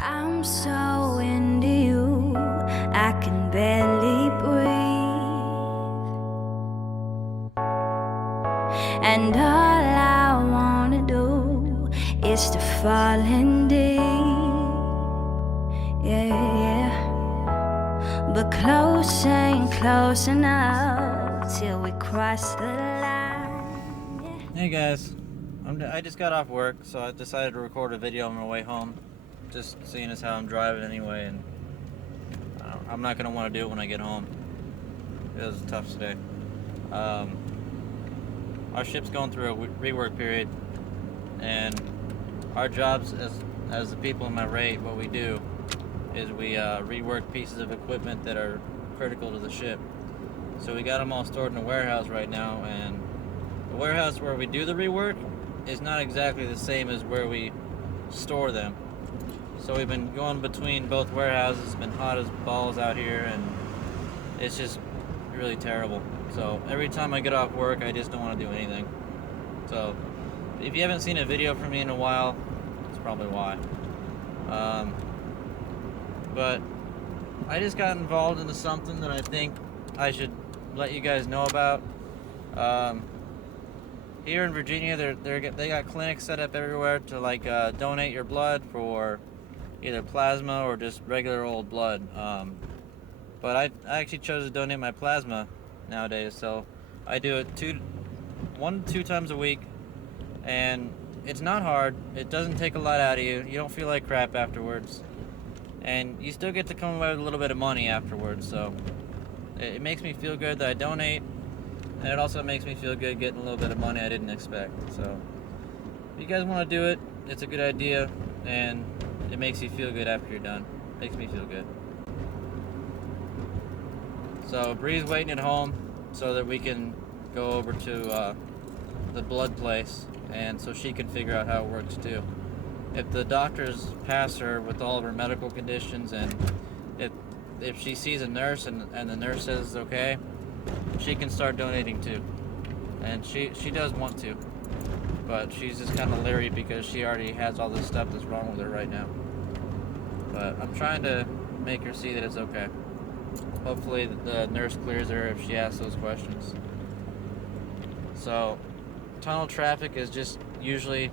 I'm so into you, I can barely breathe. And all I wanna do is to fall in deep. Yeah. But close ain't close enough till we cross the line. Yeah. Hey guys, I just got off work, so I decided to record a video on my way home. Just seeing as how I'm driving anyway, and I'm not gonna want to do it when I get home. It was tough today. Our ship's going through a rework period, and our jobs as the people in my rate, what we do is we rework pieces of equipment that are critical to the ship. So we got them all stored in a warehouse right now, and the warehouse where we do the rework is not exactly the same as where we store them. So we've been going between both warehouses. It's been hot as balls out here, and it's just really terrible. So every time I get off work, I just don't want to do anything. So if you haven't seen a video from me in a while, that's probably why. But I just got involved into something that I think I should let you guys know about. Here in Virginia, they got clinics set up everywhere to donate your blood for either plasma or just regular old blood. But I actually chose to donate my plasma nowadays, so I do it 1 to 2 times a week, and it's not hard. It doesn't take a lot out of you. You don't feel like crap afterwards, and you still get to come away with a little bit of money afterwards. So it makes me feel good that I donate, and it also makes me feel good getting a little bit of money I didn't expect. So if you guys want to do it, it's a good idea, and it makes you feel good after you're done. Makes me feel good. So Bree's waiting at home so that we can go over to the blood place, and so she can figure out how it works too. If the doctors pass her with all of her medical conditions, and if she sees a nurse and the nurse says it's okay, she can start donating too. And she does want to, but she's just kind of leery because she already has all this stuff that's wrong with her right now. But I'm trying to make her see that it's okay. Hopefully the nurse clears her if she asks those questions. So tunnel traffic is just usually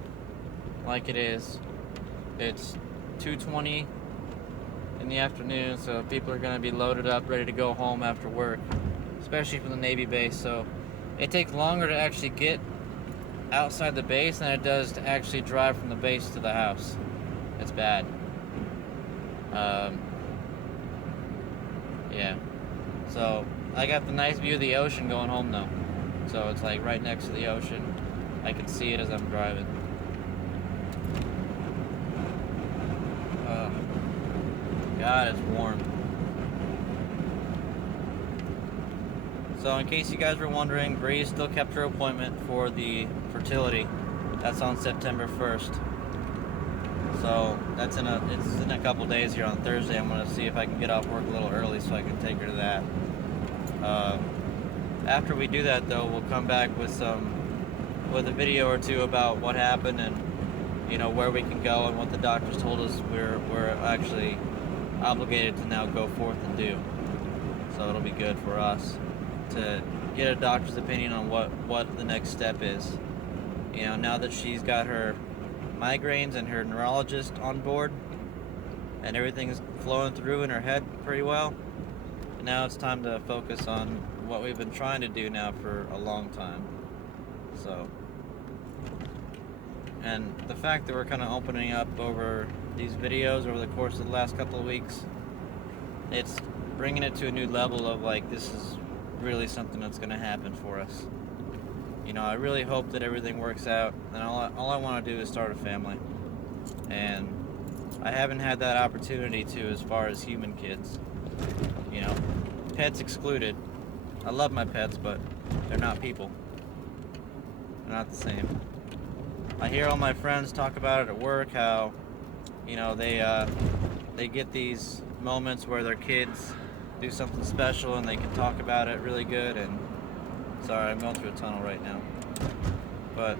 like it is. It's 2:20 in the afternoon, so people are going to be loaded up, ready to go home after work, especially from the Navy base. So it takes longer to actually get outside the base than it does to actually drive from the base to the house. It's bad. Yeah. So I got the nice view of the ocean going home though. So it's like right next to the ocean. I can see it as I'm driving. God, it's warm. So in case you guys were wondering, Bree still kept her appointment for the Fertility. That's on September 1st. So it's in a couple days here on Thursday. I'm gonna see if I can get off work a little early so I can take her to that. After we do that though, we'll come back with a video or two about what happened, and where we can go and what the doctors told us we're actually obligated to now go forth and do. So it'll be good for us to get a doctor's opinion on what the next step is. Now that she's got her migraines and her neurologist on board, and everything's flowing through in her head pretty well, now it's time to focus on what we've been trying to do now for a long time. So, and the fact that we're kind of opening up over these videos over the course of the last couple of weeks, it's bringing it to a new level of like, this is really something that's going to happen for us. I really hope that everything works out, and all I want to do is start a family. And I haven't had that opportunity to, as far as human kids. Pets excluded. I love my pets, but they're not people. They're not the same. I hear all my friends talk about it at work, how they get these moments where their kids do something special and they can talk about it really good. And sorry, I'm going through a tunnel right now, but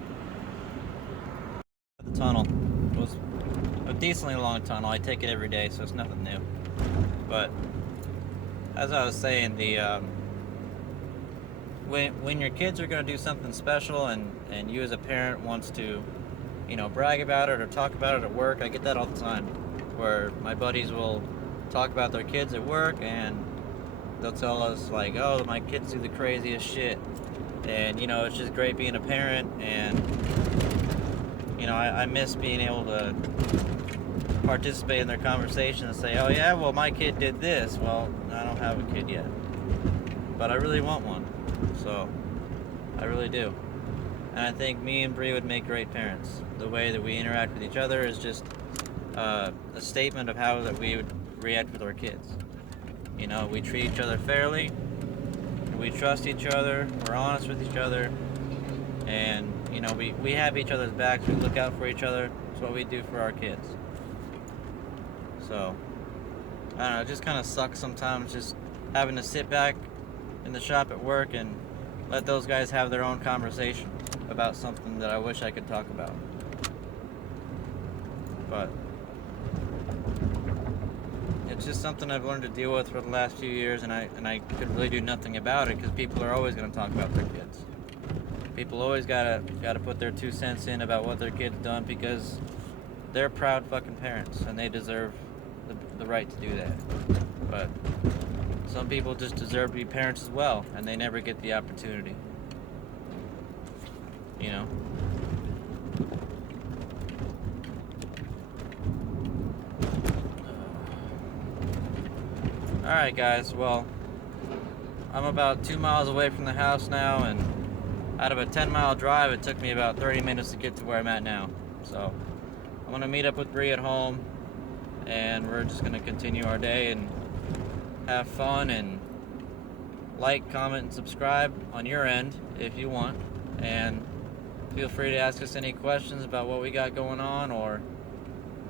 the tunnel was a decently long tunnel. I take it every day, so it's nothing new. But as I was saying, the when your kids are going to do something special, and you as a parent wants to, brag about it or talk about it at work, I get that all the time, where my buddies will talk about their kids at work, and they'll tell us like, oh, my kids do the craziest shit, and it's just great being a parent, and I miss being able to participate in their conversation and say, oh yeah, well, my kid did this. Well, I don't have a kid yet, but I really want one, so I really do. And I think me and Bree would make great parents. The way that we interact with each other is just a statement of how that we would react with our kids. We treat each other fairly, we trust each other, we're honest with each other, and we have each other's backs, we look out for each other. It's what we do for our kids. So I don't know, it just kind of sucks sometimes just having to sit back in the shop at work and let those guys have their own conversation about something that I wish I could talk about. But it's just something I've learned to deal with for the last few years, and I could really do nothing about it, because people are always going to talk about their kids. People always gotta put their 2 cents in about what their kid's done, because they're proud fucking parents, and they deserve the right to do that. But some people just deserve to be parents as well, and they never get the opportunity. Alright guys, well, I'm about 2 miles away from the house now, and out of a 10-mile drive, it took me about 30 minutes to get to where I'm at now. So I'm going to meet up with Bree at home, and we're just going to continue our day and have fun, and like, comment, and subscribe on your end if you want. And feel free to ask us any questions about what we got going on, or,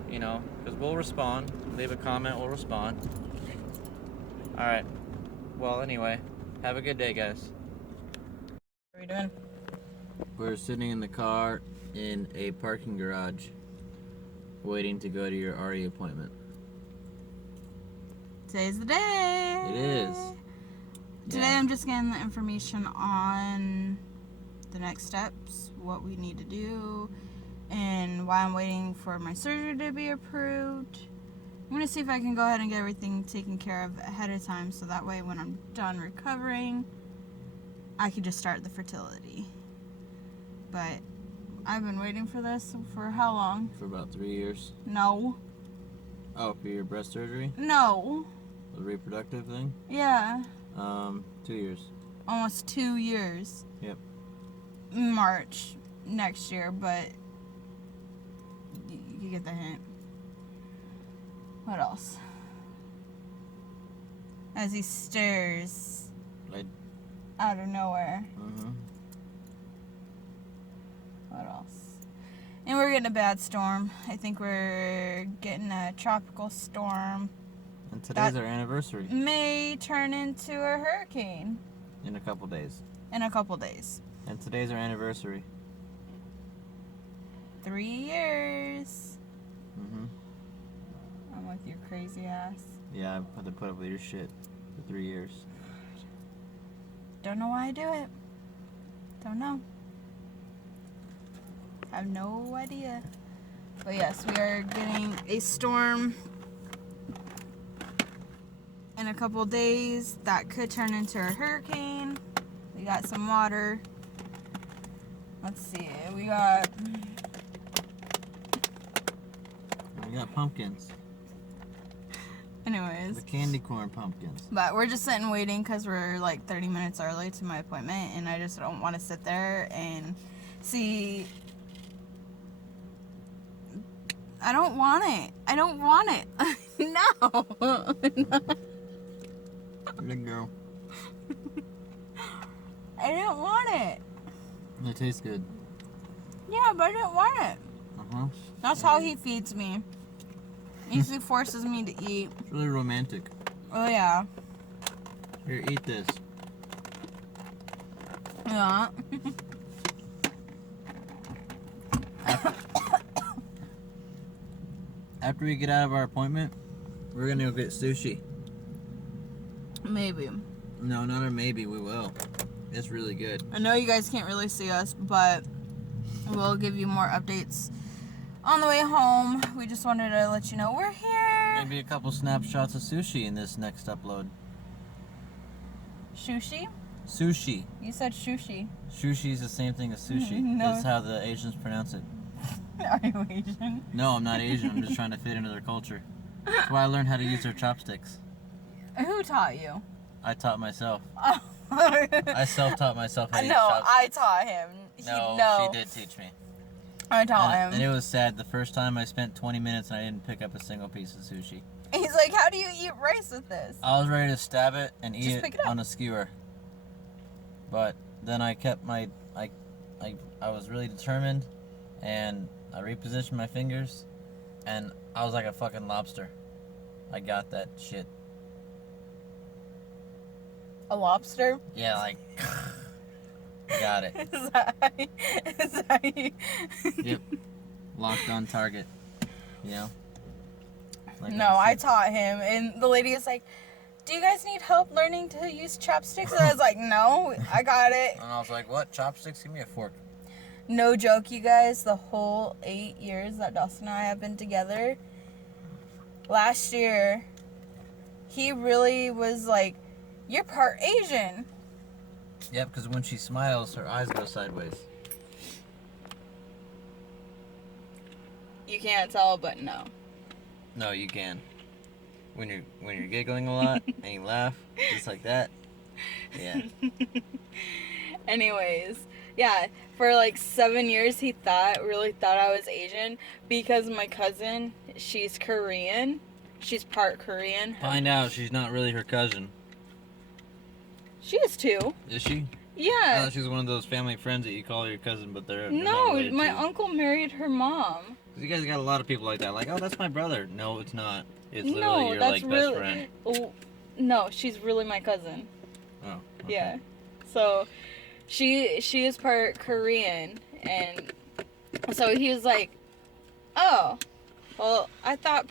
because we'll respond. Leave a comment, we'll respond. Alright. Well, anyway, have a good day, guys. What are we doing? We're sitting in the car in a parking garage, waiting to go to your RE appointment. Today's the day. It is. Today Yeah. I'm just getting the information on the next steps, what we need to do, and why I'm waiting for my surgery to be approved. I'm going to see if I can go ahead and get everything taken care of ahead of time, so that way when I'm done recovering, I can just start the fertility. But I've been waiting for this for how long? For about 3 years. No. Oh, for your breast surgery? No. The reproductive thing? Yeah. 2 years. Almost 2 years. Yep. March next year, but you get the hint. What else? As he stares out of nowhere. Mm-hmm. What else? And we're getting a bad storm. I think we're getting a tropical storm. And today's our anniversary. May turn into a hurricane. In a couple days. In a couple days. And today's our anniversary. 3 years. Mm-hmm. I'm with your crazy ass. Yeah, I've had to put up with your shit for 3 years. Don't know why I do it. Don't know. Have no idea. But yes, we are getting a storm in a couple days that could turn into a hurricane. We got some water. Let's see. We got pumpkins. anyways. The candy corn pumpkins. But we're just sitting waiting because we're like 30 minutes early to my appointment, and I just don't want to sit there and see. I don't want it. I don't want it. No. Good girl. I don't want it. It tastes good. Yeah, but I don't want it. Uh-huh. That's how he feeds me. He usually forces me to eat. It's really romantic. Oh, yeah. Here, eat this. Yeah. After we get out of our appointment, we're gonna go get sushi. Maybe. No, not a maybe. We will. It's really good. I know you guys can't really see us, but we'll give you more updates on the way home. We just wanted to let you know we're here. Maybe a couple snapshots of sushi in this next upload. Sushi? Sushi. You said sushi. Sushi is the same thing as sushi. No. That's how the Asians pronounce it. Are you Asian? No, I'm not Asian. I'm just trying to fit into their culture. That's why I learned how to use their chopsticks. Who taught you? I taught myself. Oh. I self-taught myself how to use No, chopsticks. I taught him. No, she did teach me. I taught him. And it was sad. The first time I spent 20 minutes and I didn't pick up a single piece of sushi. He's like, how do you eat rice with this? I was ready to stab it and eat Just pick it up. on a skewer. But then I kept my... I was really determined, and I repositioned my fingers, and I was like a fucking lobster. I got that shit. A lobster? Yeah, like... got it. Is that you? Yep. Locked on target. You know? Like No, I taught him, and the lady is like, do you guys need help learning to use chopsticks? And I was like, no, I got it. And I was like, what? Chopsticks? Give me a fork. No joke, you guys, the whole 8 years that Dustin and I have been together, last year, he really was like, you're part Asian. Yep, because when she smiles, her eyes go sideways. You can't tell, but no. No, you can. When you're giggling a lot and you laugh just like that. Yeah. Anyways, yeah, for like 7 years he really thought I was Asian because my cousin, she's Korean. She's part Korean. Find out she's not really her cousin. She is too. Is she? Yeah. No, she's one of those family friends that you call your cousin, but they're not No, related my to you. uncle married her mom. 'Cause you guys got a lot of people like that. Like, oh, that's my brother. No, it's not. It's literally No, your that's like really. best friend. Oh, no, she's really my cousin. Oh. Okay. Yeah. So, she is part Korean, and so he was like, "Oh, well, I thought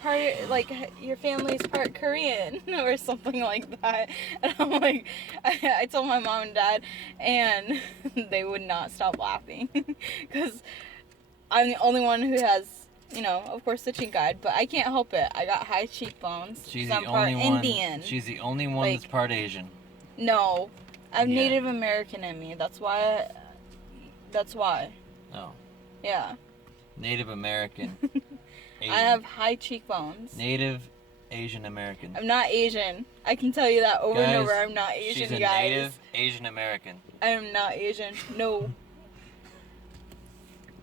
your family's part Korean or something like that." And I'm like, I told my mom and dad, and they would not stop laughing because I'm the only one who has, of course, the chink eye, but I can't help it. I got high cheekbones. She's I'm the part only one. Indian. She's the only one that's part Asian. No, I'm Yeah. Native American in me. That's why. Oh. Yeah. Native American. Asian. I have high cheekbones. Native Asian American. I'm not Asian. I can tell you that over and over. I'm not Asian, she's a guys. Native Asian American. I am not Asian. No.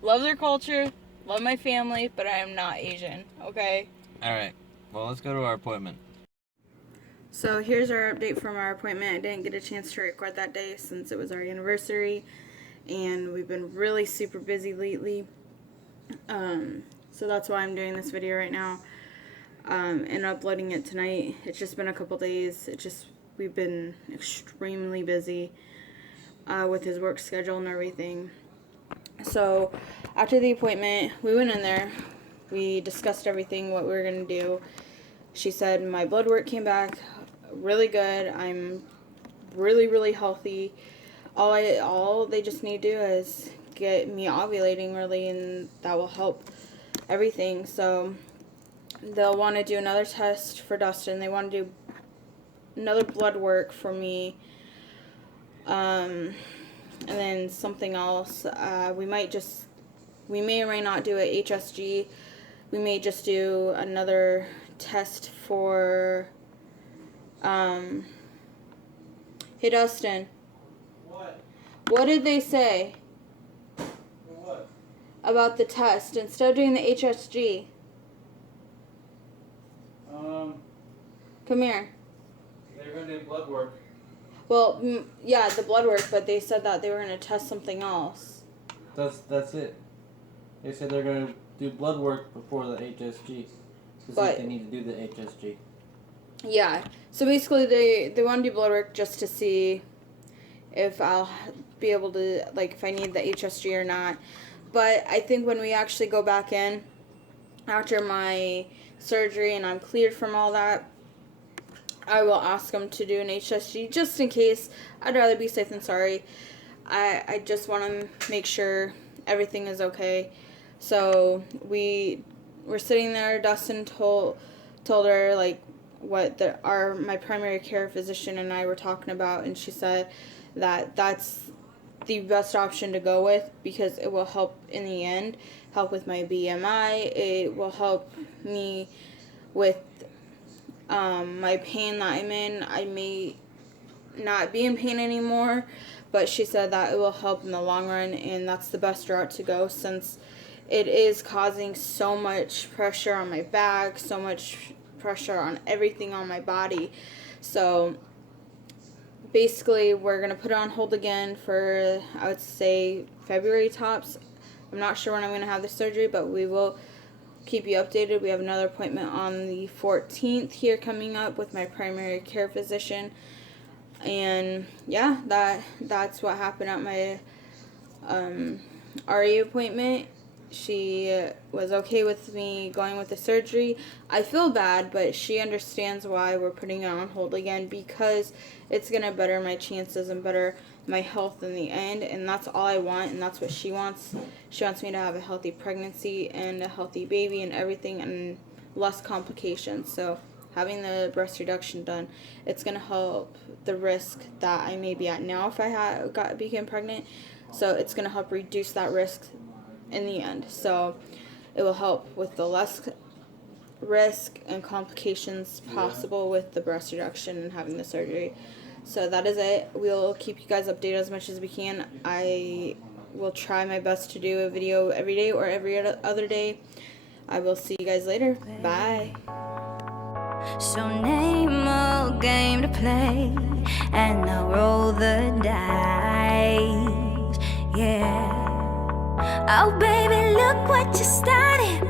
Love their culture. Love my family, but I am not Asian. Okay? Alright. Well, let's go to our appointment. So here's our update from our appointment. I didn't get a chance to record that day since it was our anniversary, and we've been really super busy lately. So that's why I'm doing this video right now and uploading it tonight. It's just been a couple days. We've been extremely busy with his work schedule and everything. So after the appointment, we went in there. We discussed everything, what we were going to do. She said my blood work came back really good. I'm really, really healthy. All they just need to do is get me ovulating really, and that will help everything. So they'll want to do another test for Dustin. They want to do another blood work for me. And then something else. We may or may not do a HSG. We may just do another test for, hey Dustin. What? What did they say? What? About the test instead of doing the HSG? Come here. They're gonna do blood work. Well, yeah, the blood work, but they said that they were going to test something else. That's it. They said they're gonna do blood work before the HSG. But they need to do the HSG. yeah, so basically they want to do blood work just to see if I'll be able to, like, if I need the HSG or not. But I think when we actually go back in after my surgery and I'm cleared from all that, I will ask them to do an HSG just in case. I'd rather be safe than sorry. I just want to make sure everything is okay. So we were sitting there. Dustin told her like what my primary care physician and I were talking about, and she said that that's the best option to go with because it will help in the end, help with my BMI. It will help me with my pain that I'm in. I may not be in pain anymore, but she said that it will help in the long run, and that's the best route to go since it is causing so much pressure on my back, so much pressure on everything on my body. So basically we're going to put it on hold again for, I would say, February tops. I'm not sure when I'm going to have the surgery, but we will keep you updated. We have another appointment on the 14th here coming up with my primary care physician. And yeah, that's what happened at my RE appointment. She was okay with me going with the surgery. I feel bad, but she understands why we're putting it on hold again, because it's going to better my chances and better my health in the end, and that's all I want, and that's what she wants. She wants me to have a healthy pregnancy and a healthy baby and everything, and less complications. So having the breast reduction done, it's going to help the risk that I may be at now if I became pregnant. So it's going to help reduce that risk in the end. So it will help with the less risk and complications possible with the breast reduction and having the surgery. So that is it. We'll keep you guys updated as much as we can. I will try my best to do a video every day or every other day. I will see you guys later. Bye. So name a game to play, and I'll roll the dice. Yeah. Oh baby, look what you started.